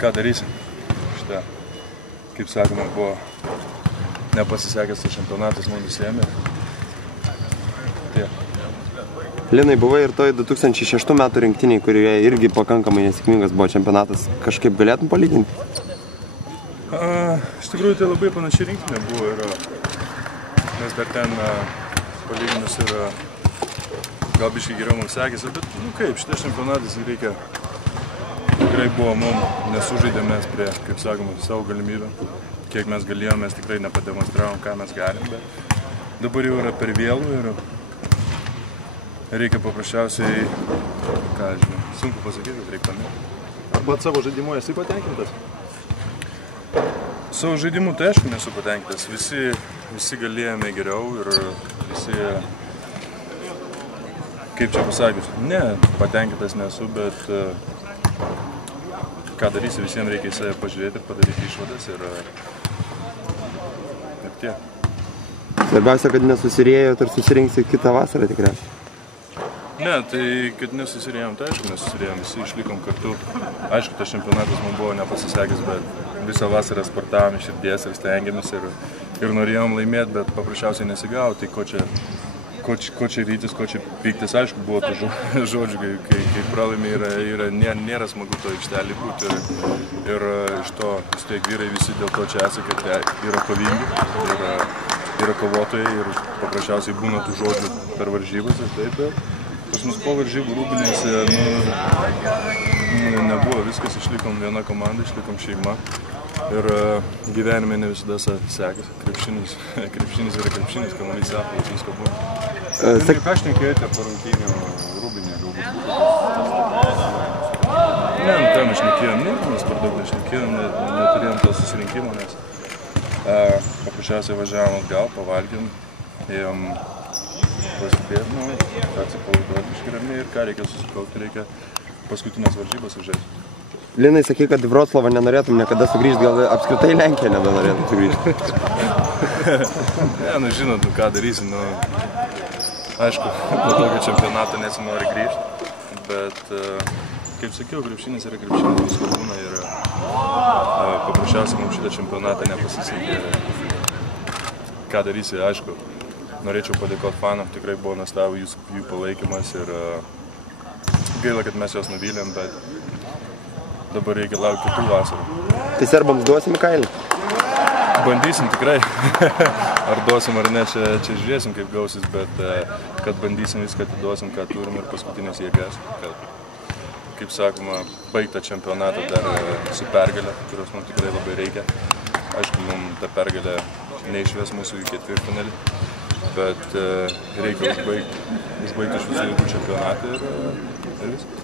ką darysim. Šitą, kaip sakoma, buvo nepasisekęs tas čempionatas mums visiems. Tiek. Linai, buvai ir toj 2006 metų rinktiniai, kurioje irgi pakankamai nesėkmingas buvo čempionatas. Kažkaip galėtum palyginti? Iš tikrųjų, tai labai panašiai rinktinė buvo ir mes dar ten palyginus ir gal biškai geriau mums sekėsi, bet kaip, šitas čempionatas reikia, tikrai buvo mums, nesužaidėm mes prie, kaip sakoma, savo galimybę. Kiek mes galėjom, mes tikrai nepademonstravom, ką mes galim, bet dabar jau yra per vėlų ir reikia paprasčiausiai, ką žinau, sunku pasakyti, kad reikia pamirti. Ar pats savo žaidimu esi patenkintas? Savo žaidimu tai aišku nesu patenkintas. Visi galėjome geriau ir visi, kaip čia pasakius, ne, patenkintas nesu, bet ką darysi, visiems reikia į save pažiūrėti ir padaryti išvadas ir tiek. Svarbiausia, kad nesusirėjot ir susirinksi kitą vasarą tikriausiai. Ne, tai kad nesusirėjom, tai aišku nesusirėjom, visi išlikom kartu. Aišku, tas čempionatas mums buvo nepasisekęs, bet visą vasarą sportavom iš širdies ir stengiamės ir norėjom laimėti, bet paprasčiausiai nesigavo. Tai ko čia rytis, ko čia pyktis, aišku, buvo tų žodžių, kai pralaimi nėra smagu to aikštelį būti ir iš to vis tiek vyrai visi dėl to čia esą, kad yra kovingi, yra kovotojai ir paprasčiausiai būna tų žodžių per varžybas ir taip, bet pas mus po varžybų Rūbinėse nebuvo viskas, išlikom viena komanda, išlikom šeima ir gyvenime ne visada sekasi. Krepšinis yra krepšinis, kamuolys aplas, visko buvo. Ką šnekėjote po rungtynių Rūbinė galbūt? Ne, ką mes šnekėjom, mes per daug nešnekėjom, neturėjom to susirinkimo, nes paprasčiausiai važiavom atgal, pavalgėm, ėjom pasipėti, atsipalaiduoti iškirami ir ką reikia susikaupti, reikia paskutinės varžybas užžaisti. Linai, sakai, kad į Vroclavą nenorėtum niekada sugrįžti, gal apskritai Lenkiją nebenorėtum sugrįžti? Ne, žinot, ką darysim, aišku, po tokio čempionato nesinori grįžti, bet, kaip sakiau, krepšinis yra krepšinis, visko būna ir paprasčiausiai mums šitą čempionatą nepasisekė. Ką darysi, aišku, norėčiau padėkoti fanam, tikrai buvo nuostabus jų palaikymas ir gaila, kad mes juos nuvylėm, bet dabar reikia laukti kitų vasarų. Tai serbams duosim kailį? Bandysim tikrai, ar duosim ar ne, čia žiūrėsim kaip gausis, bet kad bandysim viską atiduosim, ką turim ir paskutinės jėgas, kad, kaip sakoma, baigtą čempionatą dar su pergalė, kurios mums tikrai labai reikia. Aišku, mums ta pergalė neišves mūsų į ketvirtfinalį, bet reikia užbaigti iš visų jėgų čempionatą ir viskas.